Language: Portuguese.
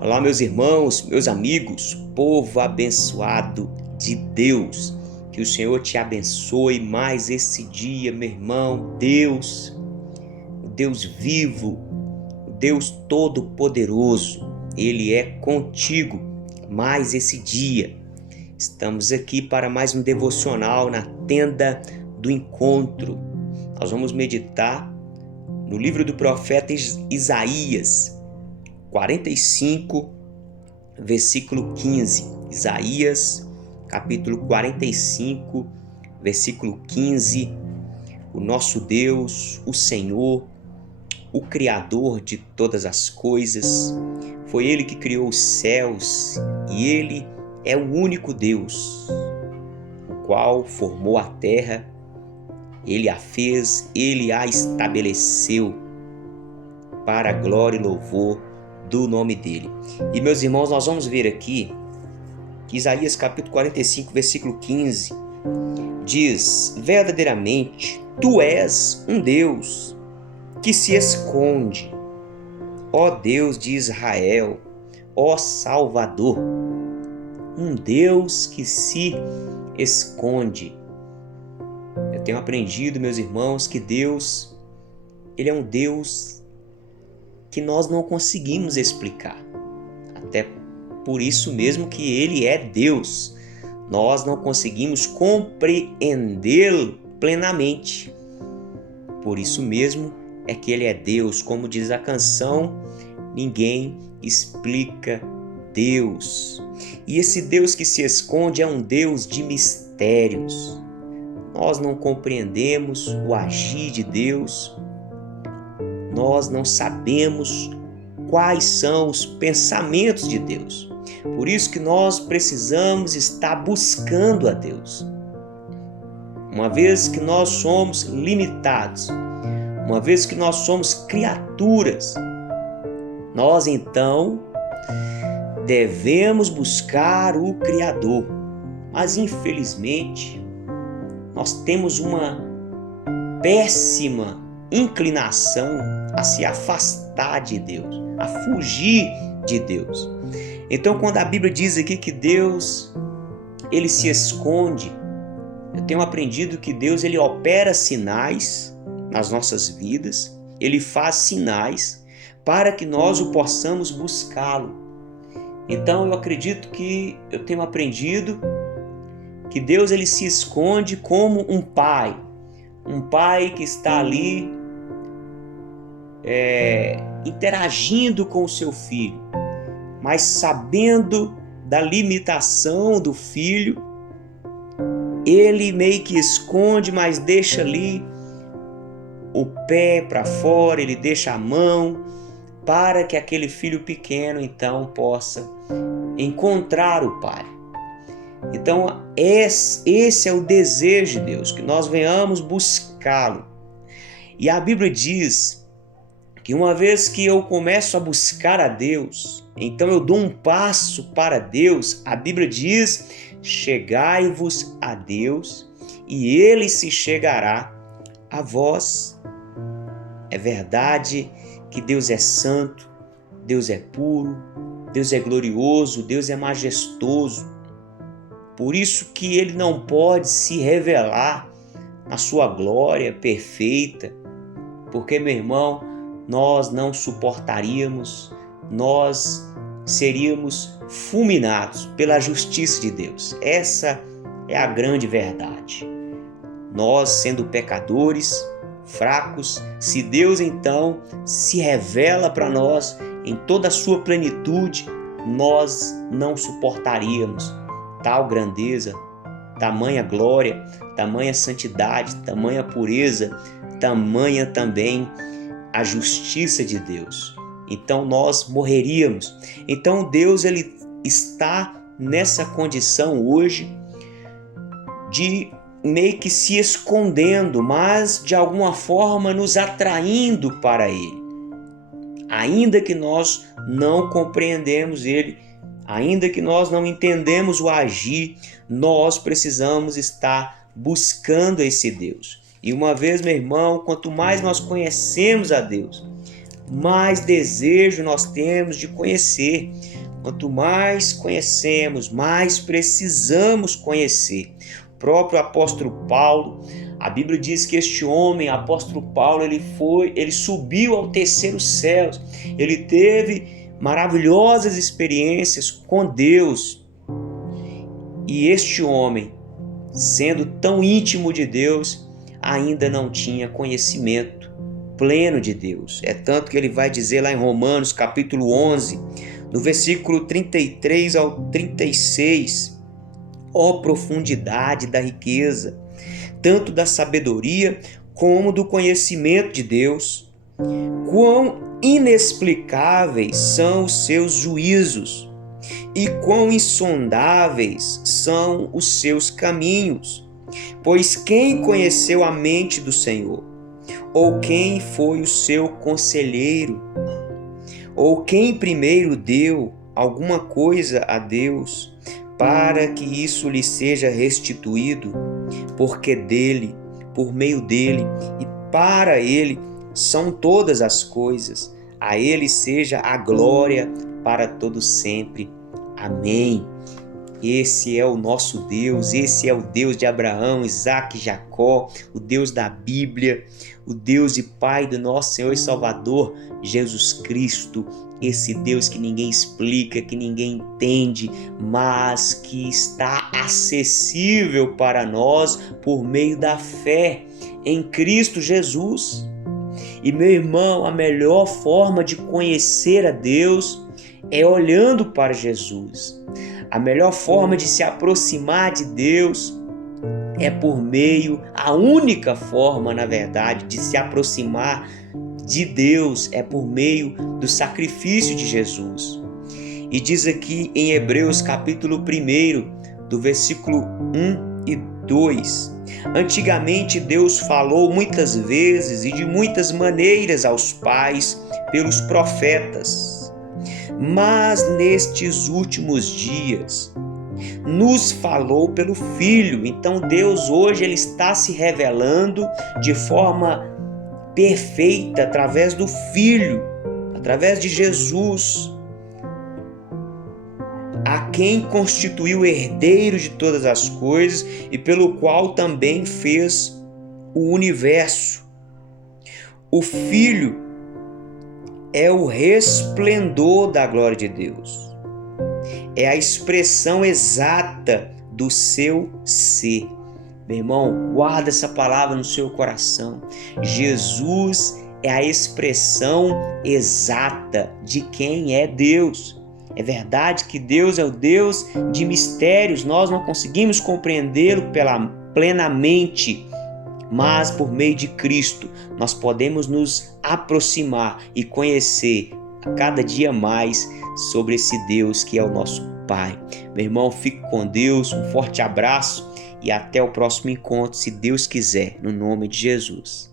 Olá, meus irmãos, meus amigos, povo abençoado de Deus. Que o Senhor te abençoe mais esse dia, meu irmão. Deus, o Deus vivo, o Deus todo-poderoso, Ele é contigo mais esse dia. Estamos aqui para mais um devocional na tenda do encontro. Nós vamos meditar no livro do profeta Isaías, 45, versículo 15. Isaías, capítulo 45, versículo 15. O nosso Deus, o Senhor, o Criador de todas as coisas, foi Ele que criou os céus e Ele é o único Deus, o qual formou a terra. Ele a fez, Ele a estabeleceu para a glória e louvor do nome dele. E meus irmãos, nós vamos ver aqui que Isaías capítulo 45, versículo 15 diz: verdadeiramente tu és um Deus que se esconde, ó Deus de Israel, ó Salvador, um Deus que se esconde. Eu tenho aprendido, meus irmãos, que Deus, Ele é um Deus que nós não conseguimos explicar. Até por isso mesmo que Ele é Deus. Nós não conseguimos compreendê-lo plenamente. Por isso mesmo é que Ele é Deus. Como diz a canção, ninguém explica Deus. E esse Deus que se esconde é um Deus de mistérios. Nós não compreendemos o agir de Deus. Nós não sabemos quais são os pensamentos de Deus. Por isso que nós precisamos estar buscando a Deus. Uma vez que nós somos limitados, uma vez que nós somos criaturas, nós então devemos buscar o Criador. Mas infelizmente, nós temos uma péssima inclinação a se afastar de Deus, a fugir de Deus. Então, quando a Bíblia diz aqui que Deus, Ele se esconde, eu tenho aprendido que Deus, Ele opera sinais nas nossas vidas, Ele faz sinais para que nós o possamos buscá-lo. Então, eu acredito que eu tenho aprendido que Deus, Ele se esconde como um pai que está ali interagindo com o seu filho, mas sabendo da limitação do filho, ele meio que esconde, mas deixa ali o pé para fora, ele deixa a mão para que aquele filho pequeno então possa encontrar o pai. Então esse é o desejo de Deus, que nós venhamos buscá-lo. E a Bíblia diz que uma vez que eu começo a buscar a Deus, então eu dou um passo para Deus. A Bíblia diz: chegai-vos a Deus e Ele se chegará a vós. É verdade que Deus é santo, Deus é puro, Deus é glorioso, Deus é majestoso. Por isso que Ele não pode se revelar na sua glória perfeita, porque, meu irmão, nós não suportaríamos, nós seríamos fulminados pela justiça de Deus. Essa é a grande verdade. Nós, sendo pecadores, fracos, se Deus então se revela para nós em toda a sua plenitude, nós não suportaríamos tal grandeza, tamanha glória, tamanha santidade, tamanha pureza, tamanha também a justiça de Deus. Então nós morreríamos. Então Deus, Ele está nessa condição hoje de meio que se escondendo, mas de alguma forma nos atraindo para Ele. Ainda que nós não compreendemos Ele, ainda que nós não entendemos o agir, nós precisamos estar buscando esse Deus. E uma vez, meu irmão, quanto mais nós conhecemos a Deus, mais desejo nós temos de conhecer. Quanto mais conhecemos, mais precisamos conhecer. O próprio apóstolo Paulo, a Bíblia diz que este homem, apóstolo Paulo, ele subiu ao terceiro céu. Ele teve maravilhosas experiências com Deus. E este homem, sendo tão íntimo de Deus, ainda não tinha conhecimento pleno de Deus. É tanto que ele vai dizer lá em Romanos, capítulo 11, no versículo 33 ao 36, ó profundidade da riqueza, tanto da sabedoria como do conhecimento de Deus, quão inexplicáveis são os seus juízos e quão insondáveis são os seus caminhos. Pois quem conheceu a mente do Senhor? Ou quem foi o seu conselheiro? Ou quem primeiro deu alguma coisa a Deus, para que isso lhe seja restituído? Porque dele, por meio dele e para ele são todas as coisas. A ele seja a glória para todo sempre. Amém. Esse é o nosso Deus, esse é o Deus de Abraão, Isaque e Jacó, o Deus da Bíblia, o Deus e Pai do nosso Senhor e Salvador, Jesus Cristo, esse Deus que ninguém explica, que ninguém entende, mas que está acessível para nós por meio da fé em Cristo Jesus. E meu irmão, a melhor forma de conhecer a Deus é olhando para Jesus. A melhor forma de se aproximar de Deus é por meio, a única forma, na verdade, de se aproximar de Deus é por meio do sacrifício de Jesus. E diz aqui em Hebreus capítulo 1, do versículo 1 e 2, antigamente Deus falou muitas vezes e de muitas maneiras aos pais pelos profetas, mas nestes últimos dias nos falou pelo Filho. Então Deus hoje ele está se revelando de forma perfeita através do Filho, através de Jesus, a quem constituiu herdeiro de todas as coisas e pelo qual também fez o universo. O Filho é o resplendor da glória de Deus. É a expressão exata do seu ser. Meu irmão, guarda essa palavra no seu coração. Jesus é a expressão exata de quem é Deus. É verdade que Deus é o Deus de mistérios, nós não conseguimos compreendê-lo plenamente, mas por meio de Cristo nós podemos nos aproximar e conhecer a cada dia mais sobre esse Deus que é o nosso Pai. Meu irmão, fique com Deus, um forte abraço e até o próximo encontro, se Deus quiser, no nome de Jesus.